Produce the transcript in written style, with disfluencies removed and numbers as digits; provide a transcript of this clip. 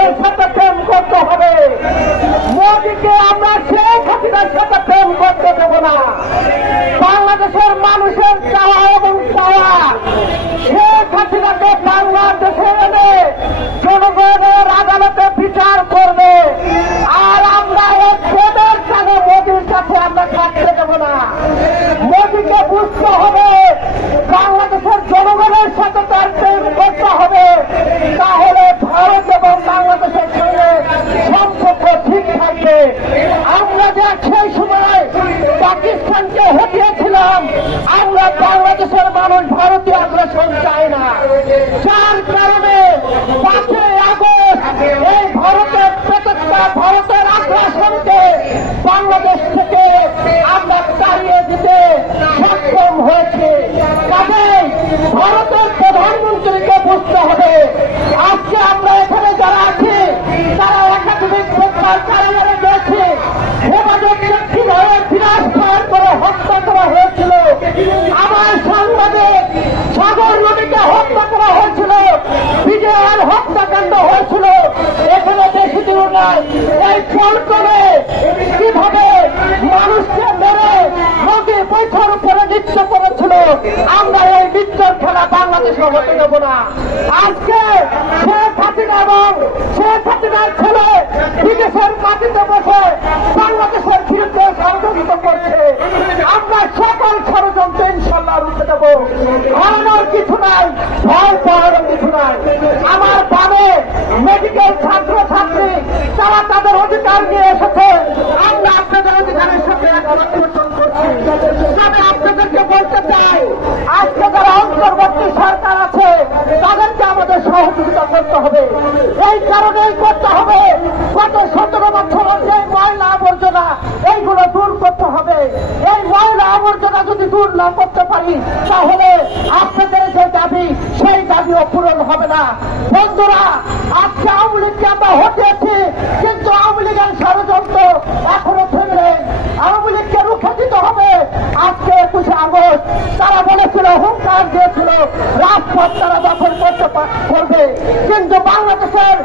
জনগণের সাথে প্রেম করতে হবে। মোদীকে আমরা শেখ হাসিনার সাথে প্রেম করতে দেব না। বাংলাদেশের মানুষের চাওয়া এবং চাওয়া শেখ হাসিনাকে বাংলাদেশে এনে জনগণের আদালতে বিচার করবে। আর আমরা এই প্রেমের সাথে মোদীর সাথে আমরা থাকতে দেব না। মোদীকে বুঝতে হবে বাংলাদেশের জনগণের সাথে তার প্রেম করতে হবে, তাহলে ভারত এবং বাংলাদেশের সঙ্গে সম্পর্ক ঠিক থাকবে। আমরা যে সেই সময় পাকিস্তানকে হটিয়েছিলাম, আমরা বাংলাদেশের মানুষ ভারতীয় আগ্রাসন চাই না। যার কারণে 5ই আগস্ট এই ভারতের প্রচেষ্টা, ভারতের আগ্রাসনকে বাংলাদেশ থেকে আমরা তাড়িয়ে দিতে সক্ষম হয়েছে। কাজেই ভারতের প্রধানমন্ত্রীকে বুঝতে হবে আজকে আমরা এখানে যারা আছি তারা একাডেমিক পরীক্ষার কারাগারে গেছে। হেফাজতকে কিভাবে বিনাশকার করে হত্যা করা হয়েছিল, আমার সাংবাদিক সাগর নদীকে হত্যা করা হয়েছিল, বিজয়ের হত্যাকাণ্ড হয়েছিল। এখানে বেশি দূর নয়, এই পল্টনে কিভাবে মানুষকে মেরে নদী বৈঠর উপরে নৃত্য করেছিল, আমরা এই নৃত্যের খেলা বাংলাদেশে হতে দেব না। আজকে শেখ হাসিনা এবং শেখ হাসিনার ছেলে বিদেশের মাটিতে বসে বাংলাদেশের বিরুদ্ধে ষড়যন্ত্র করছে। আমরা সকল ষড়যন্ত্র ইনশাল্লাহ রুখে দেব। হারানোর কিছু নাই, ভয় পাওয়ার কিছু নাই। আমার বামে মেডিকেল ছাত্র ছাত্রী তারা তাদের অধিকার নিয়ে এসেছে, আমরা আপনাদের অধিকারের সাথে একমত পোষণ করছি। তবে আপনাদেরকে বলতে চাই, আজকে যারা অন্তর্বর্তী সরকার আছে তাদেরকে আমাদের সহযোগিতা করতে হবে। এই কারণেই করতে হবে, গত 17 বছর যে ময়লা আবর্জনা এইগুলো দূর করতে হবে। এই ময়লা আবর্জনা যদি দূর না করতে পারি তাহলে আপনাদের যে দাবি সেই দাবিও পূরণ হবে না। বন্ধুরা, আজকে আওয়ামী লীগকে আমরা হটিয়েছি, কিন্তু আওয়ামী লীগের ষড়যন্ত্র এখনো থেমে নেই। আওয়ামী লীগকে রুখে দিতে হবে। আজকে 21 আগস্ট তারা বলেছিল, হুঙ্কার দিয়েছিল রাজপথ তারা দখল করতে করবে, কিন্তু বাংলাদেশের